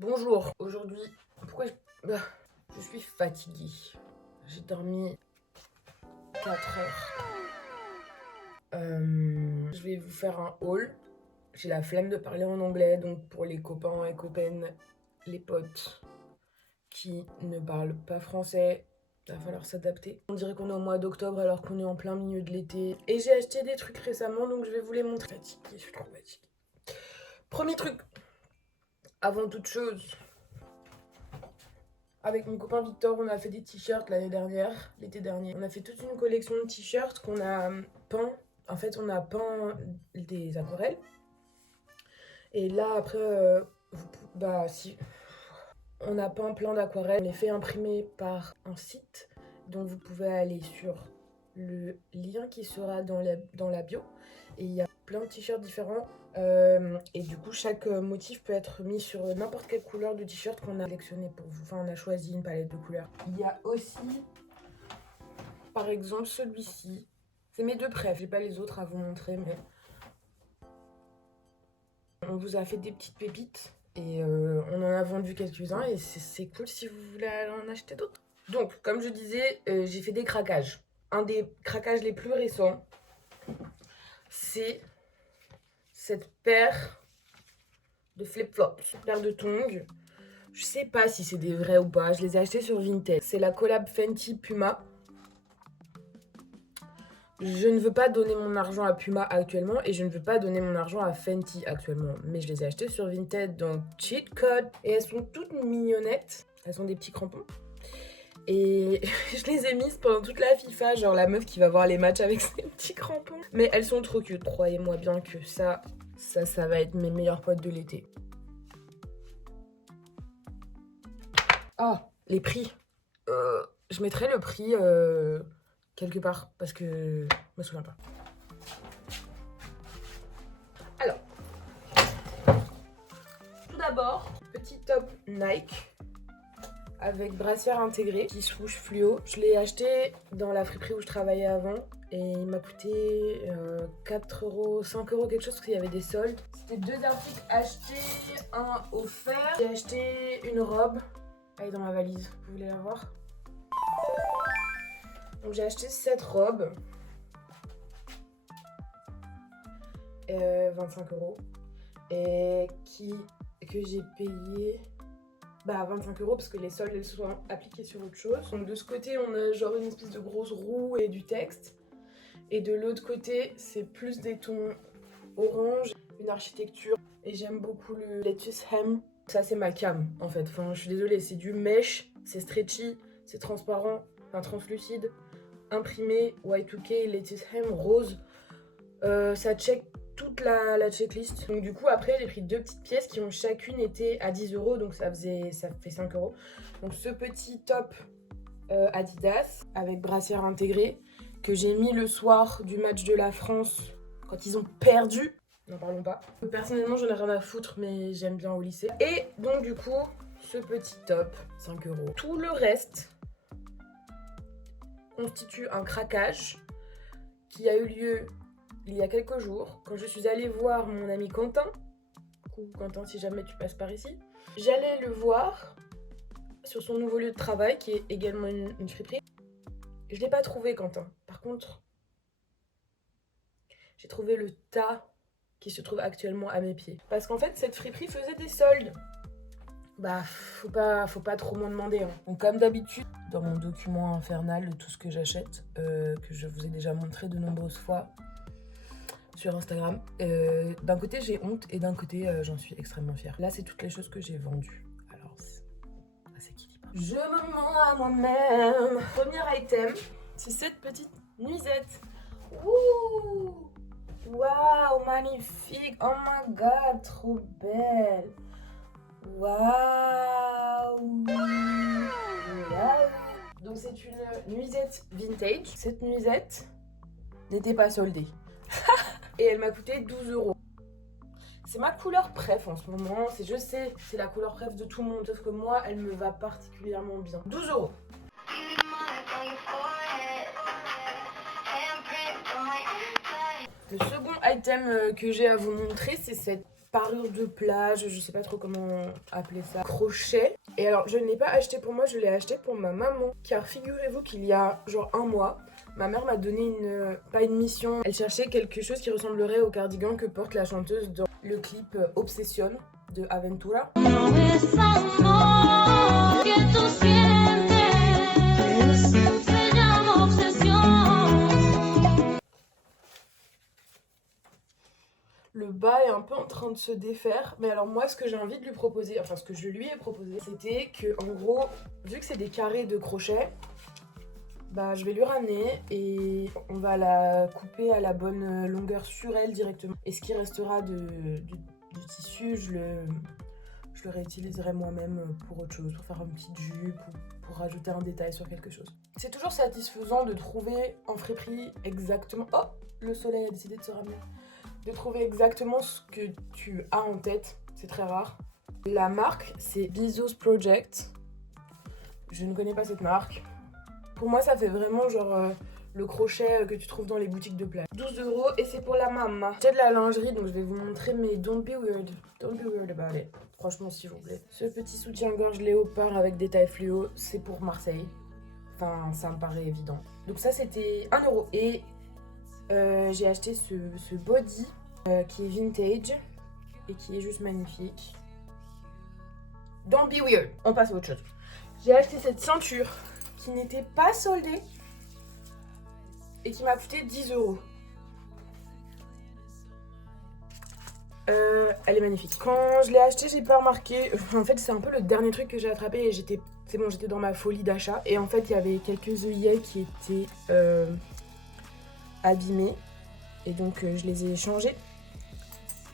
Bonjour, aujourd'hui, pourquoi je suis fatiguée. J'ai dormi 4 heures. Je vais vous faire un haul. J'ai la flemme de parler en anglais, donc pour les copains et copaines, les potes qui ne parlent pas français, il va falloir s'adapter. On dirait qu'on est au mois d'octobre alors qu'on est en plein milieu de l'été. Et j'ai acheté des trucs récemment, donc je vais vous les montrer. Fatiguée, je suis trop fatiguée. Premier truc, avant toute chose, avec mon copain Victor, on a fait des t-shirts l'été dernier. On a fait toute une collection de t-shirts qu'on a peint. En fait, on a peint des aquarelles. Et là, après, si. On a peint plein d'aquarelles. On les fait imprimer par un site. Donc, vous pouvez aller sur le lien qui sera dans la bio. Et il y a plein de t-shirts différents. Et du coup, chaque motif peut être mis sur n'importe quelle couleur de t-shirt qu'on a sélectionné pour vous. Enfin, on a choisi une palette de couleurs. Il y a aussi, par exemple, celui-ci. C'est mes deux préfs. J'ai pas les autres à vous montrer, mais on vous a fait des petites pépites. Et on en a vendu quelques-uns. Et c'est cool si vous voulez en acheter d'autres. Donc, comme je disais, j'ai fait des craquages. Un des craquages les plus récents, c'est cette paire de flip-flops, cette paire de tongs. Je sais pas si c'est des vrais ou pas, je les ai achetés sur Vinted. C'est la collab Fenty Puma. Je ne veux pas donner mon argent à Puma actuellement et je ne veux pas donner mon argent à Fenty actuellement. Mais je les ai achetés sur Vinted, donc cheat code. Et elles sont toutes mignonnettes. Elles sont des petits crampons. Et je les ai mises pendant toute la FIFA, genre la meuf qui va voir les matchs avec ses petits crampons. Mais elles sont trop cute, croyez-moi bien que ça va être mes meilleurs potes de l'été. Ah, les prix. Je mettrai le prix quelque part parce que je me souviens pas. Alors, tout d'abord, petit top Nike avec brassière intégrée, petit swoosh fluo. Je l'ai acheté dans la friperie où je travaillais avant et il m'a coûté 4 euros, 5 euros quelque chose parce qu'il y avait des soldes. C'était 2 articles achetés, un offert. J'ai acheté une robe. Elle est dans ma valise, vous voulez la voir? Donc j'ai acheté cette robe. 25 euros. Et que j'ai payé 25 euros parce que les soldes elles sont appliquées sur autre chose. Donc de ce côté on a genre une espèce de grosse roue et du texte. Et de l'autre côté c'est plus des tons orange, une architecture. Et j'aime beaucoup le lettuce hem. Ça c'est ma cam en fait. Enfin je suis désolée, c'est du mesh, c'est stretchy, c'est transparent, enfin translucide, imprimé, Y2K, lettuce hem, rose. Ça check toute la checklist. Donc du coup après j'ai pris 2 petites pièces qui ont chacune été à 10 euros, donc ça fait 5 euros. Donc ce petit top Adidas avec brassière intégrée que j'ai mis le soir du match de la France quand ils ont perdu. N'en parlons pas. Personnellement j'en ai rien à foutre mais j'aime bien au lycée. Et donc du coup ce petit top 5 euros. Tout le reste constitue un craquage qui a eu lieu il y a quelques jours, quand je suis allée voir mon ami Quentin, coucou Quentin si jamais tu passes par ici, j'allais le voir sur son nouveau lieu de travail qui est également une friperie. Je l'ai pas trouvé Quentin. Par contre, j'ai trouvé le tas qui se trouve actuellement à mes pieds. Parce qu'en fait cette friperie faisait des soldes. Faut pas trop m'en demander. Hein. Donc comme d'habitude, dans mon document infernal de tout ce que j'achète, que je vous ai déjà montré de nombreuses fois, sur Instagram. D'un côté j'ai honte et d'un côté j'en suis extrêmement fière. Là c'est toutes les choses que j'ai vendues. Alors c'est assez équilibré. Je me mens à moi-même. Premier item, c'est cette petite nuisette. Ouh, waouh, magnifique. Oh my god, trop belle. Waouh. Donc c'est une nuisette vintage. Cette nuisette n'était pas soldée. Et elle m'a coûté 12 euros. C'est ma couleur préf en ce moment. Je sais, c'est la couleur préf de tout le monde. Sauf que moi, elle me va particulièrement bien. 12 euros. Le second item que j'ai à vous montrer, c'est cette parure de plage, je sais pas trop comment appeler ça, crochet. Et alors je ne l'ai pas acheté pour moi, je l'ai acheté pour ma maman. Car figurez-vous qu'il y a genre un mois, ma mère m'a donné pas une mission, elle cherchait quelque chose qui ressemblerait au cardigan que porte la chanteuse dans le clip Obsession de Aventura. Le bas est un peu en train de se défaire, mais alors moi ce que j'ai envie de lui proposer, enfin ce que je lui ai proposé, c'était que en gros, vu que c'est des carrés de crochet, bah je vais lui ramener et on va la couper à la bonne longueur sur elle directement. Et ce qui restera du tissu, je le réutiliserai moi-même pour autre chose, pour faire une petite jupe ou pour rajouter un détail sur quelque chose. C'est toujours satisfaisant de trouver en friperie exactement... Oh, le soleil a décidé de se ramener. De trouver exactement ce que tu as en tête, c'est très rare. La marque, c'est Bezos Project. Je ne connais pas cette marque. Pour moi, ça fait vraiment genre le crochet que tu trouves dans les boutiques de plage. 12 € et c'est pour la maman. J'ai de la lingerie, donc je vais vous montrer mes don't be weird. Don't be weird about it. Franchement, s'il vous plaît. Ce petit soutien-gorge léopard avec des tailles fluo, c'est pour Marseille. Enfin, ça me paraît évident. Donc ça, c'était 1 €. Et j'ai acheté ce body qui est vintage et qui est juste magnifique. Don't be weird. On passe à autre chose. J'ai acheté cette ceinture qui n'était pas soldée et qui m'a coûté 10 €. Elle est magnifique. Quand je l'ai achetée, j'ai pas remarqué. En fait, c'est un peu le dernier truc que j'ai attrapé et j'étais dans ma folie d'achat. Et en fait, il y avait quelques œillets qui étaient abîmés. Et donc, je les ai changés.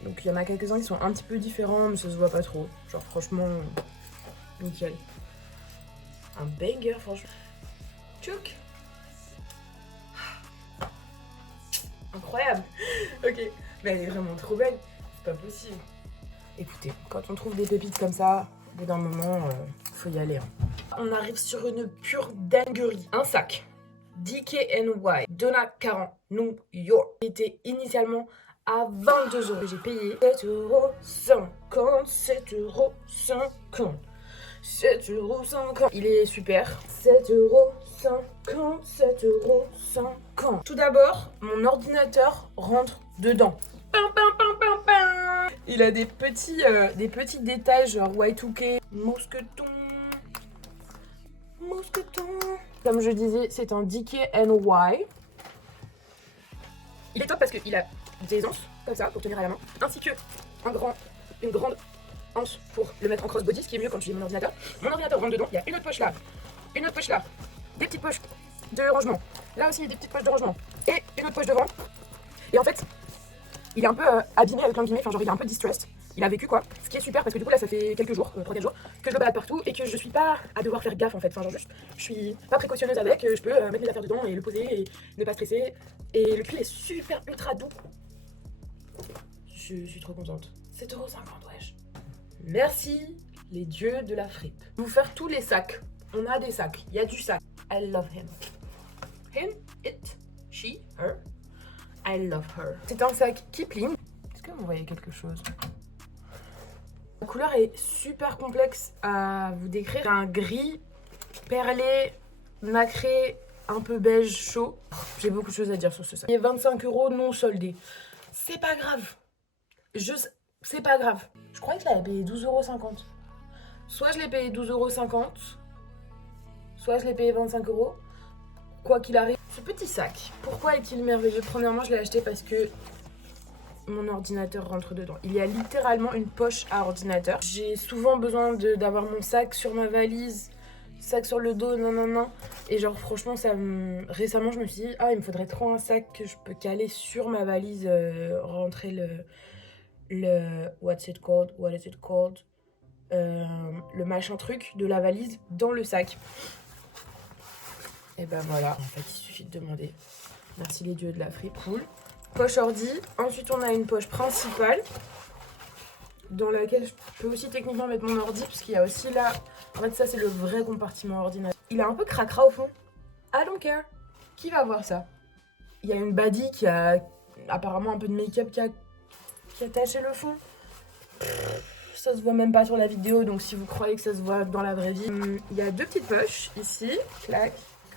Donc, il y en a quelques-uns qui sont un petit peu différents, mais ça se voit pas trop. Genre, franchement, nickel. Un banger, franchement. Tchouk. Incroyable. Ok, mais elle est vraiment trop belle. C'est pas possible. Écoutez, quand on trouve des pépites comme ça, au bout d'un moment, faut y aller. Hein. On arrive sur une pure dinguerie. Un sac DKNY Donna Karan, New York, qui était initialement à 22 €. J'ai payé 7,50 €. 7,50 €. 7,50 €. Il est super. 7,50 €. 7,50 €. Tout d'abord, mon ordinateur rentre dedans. Il a des petits détails genre Y2K, mousqueton. Comme je disais, c'est un DKNY. Il est top parce qu'il a des anses comme ça pour tenir à la main, ainsi que une grande anse pour le mettre en crossbody, ce qui est mieux quand tu lis mon ordinateur. Mon ordinateur rentre dedans, il y a une autre poche là, des petites poches de rangement. Là aussi, il y a des petites poches de rangement et une autre poche devant. Et en fait, il est un peu abîmé avec l'un guillemets, enfin genre il est un peu distressed. Il a vécu quoi, ce qui est super parce que du coup là ça fait quelques jours, 3-4 jours, que je le balade partout et que je suis pas à devoir faire gaffe en fait. Enfin genre je suis pas précautionneuse avec, je peux mettre mes affaires dedans et le poser et ne pas stresser. Et le prix est super ultra doux. Je suis trop contente. 7,50 €, wesh. Merci les dieux de la fripe. Je vais vous faire tous les sacs. On a des sacs, il y a du sac. I love him. Him, it, she, her. I love her. C'est un sac Kipling. Est-ce que vous voyez quelque chose? La couleur est super complexe à vous décrire. C'est un gris perlé, nacré, un peu beige chaud. J'ai beaucoup de choses à dire sur ce sac. Il est 25 € non soldé. C'est pas grave. C'est pas grave. Je croyais que je l'avais payé 12,50 €. Soit je l'ai payé 12,50 €, soit je l'ai payé 25 €. Quoi qu'il arrive, ce petit sac, pourquoi est-il merveilleux? Premièrement, je l'ai acheté parce que mon ordinateur rentre dedans. Il y a littéralement une poche à ordinateur. J'ai souvent besoin d'avoir mon sac sur ma valise, sac sur le dos, non. Et genre franchement, récemment, je me suis dit, il me faudrait trop un sac que je peux caler sur ma valise, rentrer le what is it called, le machin truc de la valise dans le sac. Et ben voilà, en fait, il suffit de demander. Merci les dieux de la fripe, cool. Poche ordi. Ensuite, on a une poche principale dans laquelle je peux aussi techniquement mettre mon ordi, puisqu'il y a aussi là... En fait, ça, c'est le vrai compartiment ordinateur. Il a un peu cracra au fond. I don't care. Qui va voir ça? Il y a une baddie qui a apparemment un peu de make-up qui a taché le fond. Ça se voit même pas sur la vidéo, donc si vous croyez que ça se voit dans la vraie vie. Il y a 2 petites poches ici, clac,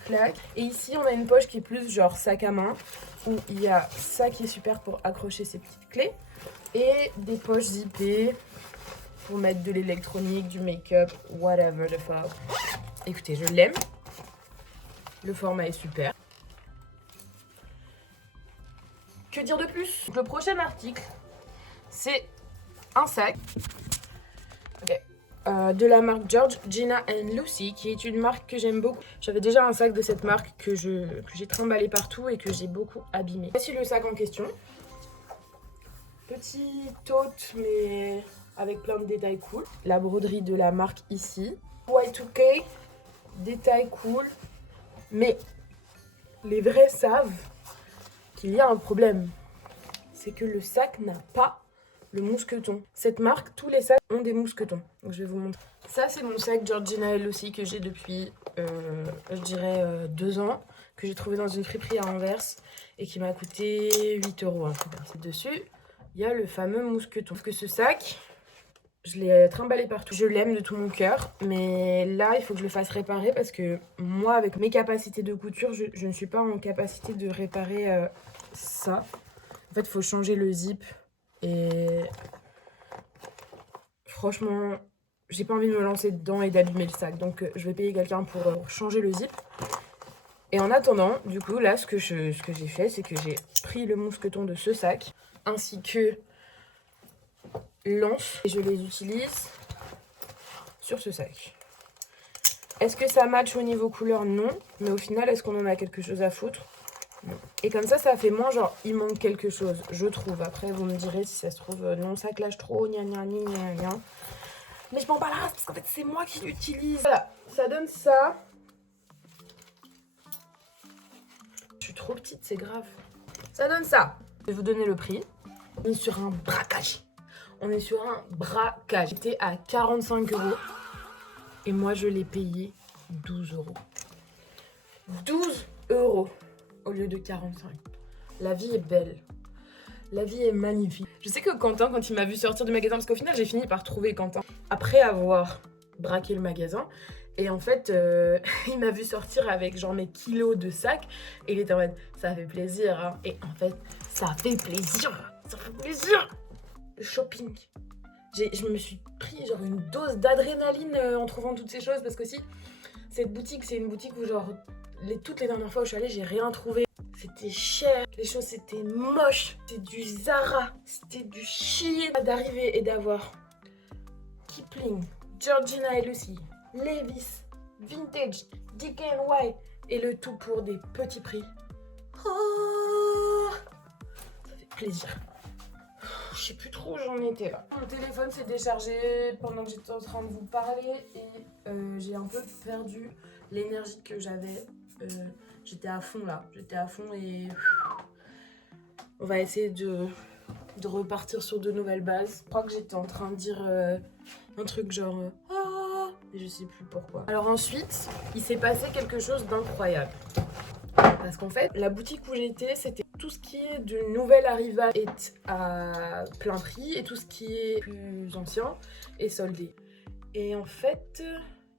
clac. Et ici on a une poche qui est plus genre sac à main, où il y a ça qui est super pour accrocher ses petites clés. Et des poches zippées pour mettre de l'électronique, du make-up, whatever the fuck. Écoutez, je l'aime. Le format est super. Que dire de plus? Le prochain article, c'est un sac. De la marque George, Gina and Lucy, qui est une marque que j'aime beaucoup. J'avais déjà un sac de cette marque que j'ai trimballé partout et que j'ai beaucoup abîmé. Voici le sac en question. Petit tote, mais avec plein de détails cool. La broderie de la marque ici. Y2K, détails cool. Mais les vrais savent qu'il y a un problème. C'est que le sac n'a pas le mousqueton. Cette marque, tous les sacs ont des mousquetons. Donc je vais vous montrer. Ça, c'est mon sac Georgina et Lucy que j'ai depuis, je dirais, 2 ans. Que j'ai trouvé dans une friperie à Anvers. Et qui m'a coûté 8 €. Dessus, il y a le fameux mousqueton. Sauf que ce sac, je l'ai trimballé partout. Je l'aime de tout mon cœur. Mais là, il faut que je le fasse réparer. Parce que moi, avec mes capacités de couture, je ne suis pas en capacité de réparer ça. En fait, il faut changer le zip. Et franchement, j'ai pas envie de me lancer dedans et d'abîmer le sac. Donc je vais payer quelqu'un pour changer le zip. Et en attendant, du coup, là, ce que j'ai fait, c'est que j'ai pris le mousqueton de ce sac, ainsi que l'anse, et je les utilise sur ce sac. Est-ce que ça match au niveau couleur? Non. Mais au final, est-ce qu'on en a quelque chose à foutre? Non. Et comme ça fait moins genre, il manque quelque chose, je trouve. Après, vous me direz si ça se trouve, non, ça clash trop, gna gna gna gna gna. Mais je m'en bats la race parce qu'en fait, c'est moi qui l'utilise. Voilà, ça donne ça. Je suis trop petite, c'est grave. Ça donne ça. Je vais vous donner le prix. On est sur un braquage. On est sur un braquage. J'étais à 45 € et moi, je l'ai payé 12 €. 12 € au lieu de 45. La vie est belle. La vie est magnifique. Je sais que Quentin, quand il m'a vu sortir du magasin, parce qu'au final, j'ai fini par trouver Quentin après avoir braqué le magasin. Et en fait, il m'a vu sortir avec genre mes kilos de sacs. Et il était en mode, ça fait plaisir. Hein. Et en fait, ça fait plaisir. Ça fait plaisir. Le shopping. Je me suis pris genre une dose d'adrénaline en trouvant toutes ces choses. Parce que si, cette boutique, c'est une boutique où genre, toutes les dernières fois où je suis allée, j'ai rien trouvé. C'était cher, les choses c'était moche, c'était du Zara, c'était du chier. D'arriver et d'avoir Kipling, Georgina et Lucy, Levi's, Vintage, DKNY et le tout pour des petits prix. Oh, ça fait plaisir. Je sais plus trop où j'en étais là. Mon téléphone s'est déchargé pendant que j'étais en train de vous parler et j'ai un peu perdu l'énergie que j'avais. J'étais à fond là, j'étais à fond et on va essayer de repartir sur de nouvelles bases. Je crois que j'étais en train de dire un truc genre ah, et je sais plus pourquoi. Alors ensuite, il s'est passé quelque chose d'incroyable. Parce qu'en fait, la boutique où j'étais, c'était tout ce qui est de nouvel arrivage est à plein prix et tout ce qui est plus ancien est soldé. Et en fait,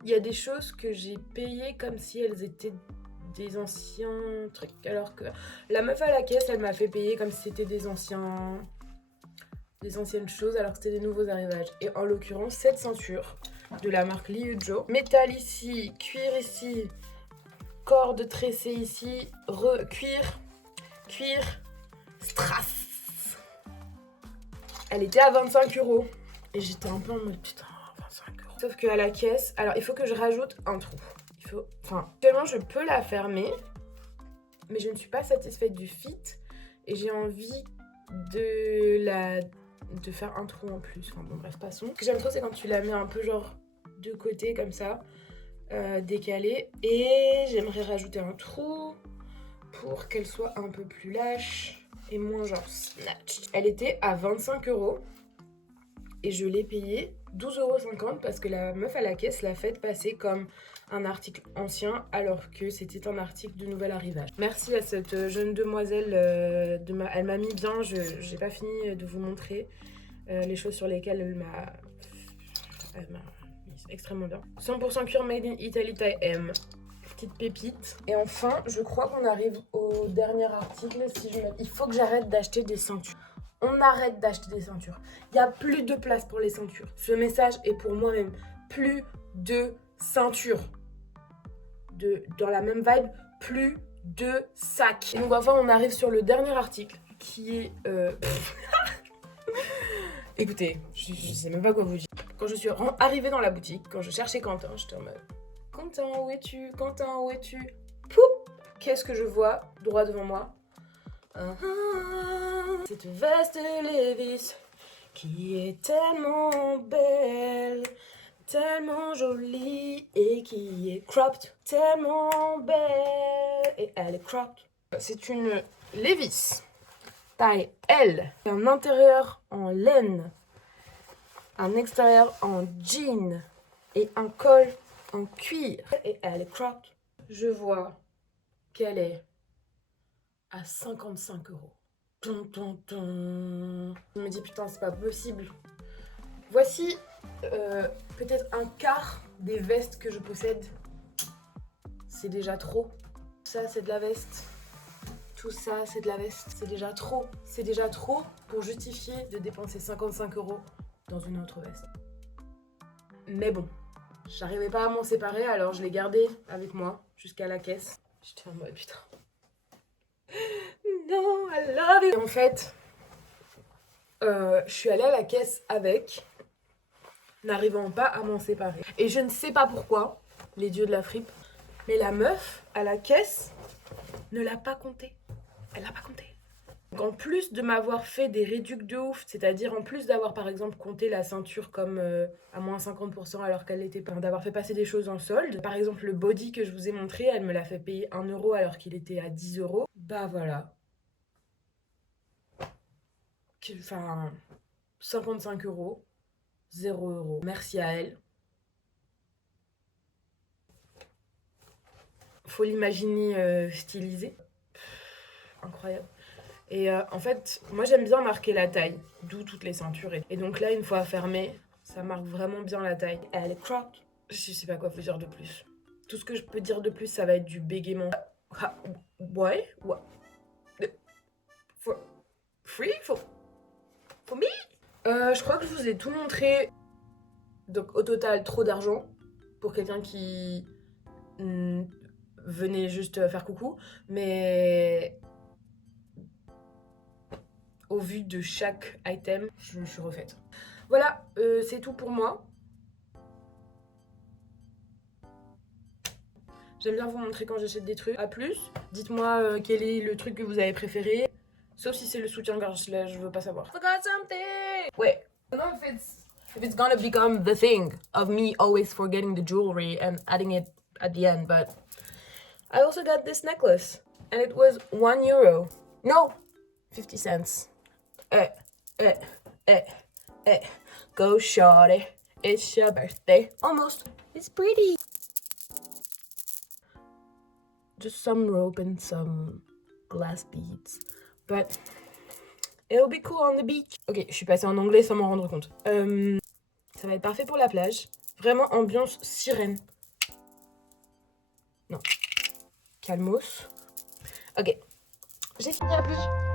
il y a des choses que j'ai payées comme si elles étaient des anciens trucs, alors que la meuf à la caisse, elle m'a fait payer comme si c'était des anciennes choses, alors que c'était des nouveaux arrivages. Et en l'occurrence, cette ceinture de la marque Liujo, métal ici, cuir ici, corde tressée ici, cuir, strass. Elle était à 25 € et j'étais un peu en mode putain, 25 €. Sauf qu'à la caisse, alors il faut que je rajoute un trou. Actuellement je peux la fermer, mais je ne suis pas satisfaite du fit et j'ai envie de faire un trou en plus. Enfin bon bref, passons. Ce que j'aime trop, c'est quand tu la mets un peu genre de côté comme ça, décalée, et j'aimerais rajouter un trou pour qu'elle soit un peu plus lâche et moins genre snatch. Elle était à 25 € et je l'ai payée 12,50 € parce que la meuf à la caisse l'a fait passer comme un article ancien alors que c'était un article de nouvel arrivage. Merci à cette jeune demoiselle, elle m'a mis bien, j'ai pas fini de vous montrer. les choses sur lesquelles elle m'a mis extrêmement bien. 100% cuir made in Italy taille M. Petite pépite. Et enfin, je crois qu'on arrive au dernier article. Il faut que j'arrête d'acheter des ceintures. On arrête d'acheter des ceintures. Il n'y a plus de place pour les ceintures. Ce message est pour moi-même. Plus de ceintures. Dans la même vibe, plus de sacs. Et donc enfin, on arrive sur le dernier article qui est... Écoutez, je sais même pas quoi vous dire. Quand je suis arrivée dans la boutique, quand je cherchais Quentin, j'étais en mode... Quentin, où es-tu? Quentin, où es-tu? Pouh! Qu'est-ce que je vois droit devant moi? Cette veste Levi's qui est tellement belle, tellement jolie et qui est cropped, tellement belle et elle est cropped. C'est une Levi's taille L, un intérieur en laine, un extérieur en jean et un col en cuir et elle est cropped. Je vois qu'elle est à 55 euros. Ton, ton, ton. Je me dis putain, c'est pas possible. Voici peut-être un quart des vestes que je possède. C'est déjà trop. Ça, c'est de la veste. Tout ça, c'est de la veste. C'est déjà trop. C'est déjà trop pour justifier de dépenser 55 euros dans une autre veste. Mais bon, j'arrivais pas à m'en séparer, alors je l'ai gardé avec moi jusqu'à la caisse. J'étais en mode putain. Non, I love it. Et en fait, je suis allée à la caisse avec, n'arrivant pas à m'en séparer. Et je ne sais pas pourquoi, les dieux de la fripe, mais la meuf à la caisse ne l'a pas compté. Elle l'a pas compté. Donc en plus de m'avoir fait des réducs de ouf, c'est-à-dire en plus d'avoir par exemple compté la ceinture comme à moins 50% alors qu'elle l'était pas, d'avoir fait passer des choses en solde, par exemple le body que je vous ai montré, elle me l'a fait payer 1 euro alors qu'il était à 10 euros. Bah voilà. Enfin, 55 euros, 0 euros. Merci à elle. Faut l'imaginer stylisé. Incroyable. Et en fait, moi j'aime bien marquer la taille, d'où toutes les ceintures. Et donc là, une fois fermée, ça marque vraiment bien la taille. Elle est cropped. Je sais pas quoi vous dire de plus. Tout ce que je peux dire de plus, ça va être du bégaiement. Ouais, what? For free? For me? Je crois que je vous ai tout montré. Donc au total, trop d'argent pour quelqu'un qui venait juste faire coucou. Mais au vu de chaque item, je suis refaite. Voilà, c'est tout pour moi. J'aime bien vous montrer quand j'achète des trucs. A plus, dites-moi quel est le truc que vous avez préféré. Sauf si c'est le soutien-gorge, là je veux pas savoir. Forgot something! Ouais. I don't know if it's gonna become the thing of me always forgetting the jewelry and adding it at the end, but I also got this necklace and it was 1 euro. No, 50 cents. Go shorty, it's your birthday. Almost. It's pretty. Just some rope and some glass beads. But it'll be cool on the beach. Ok, je suis passée en anglais sans m'en rendre compte. Ça va être parfait pour la plage. Vraiment ambiance sirène. Non. Calmos. Ok. J'ai fini la plage.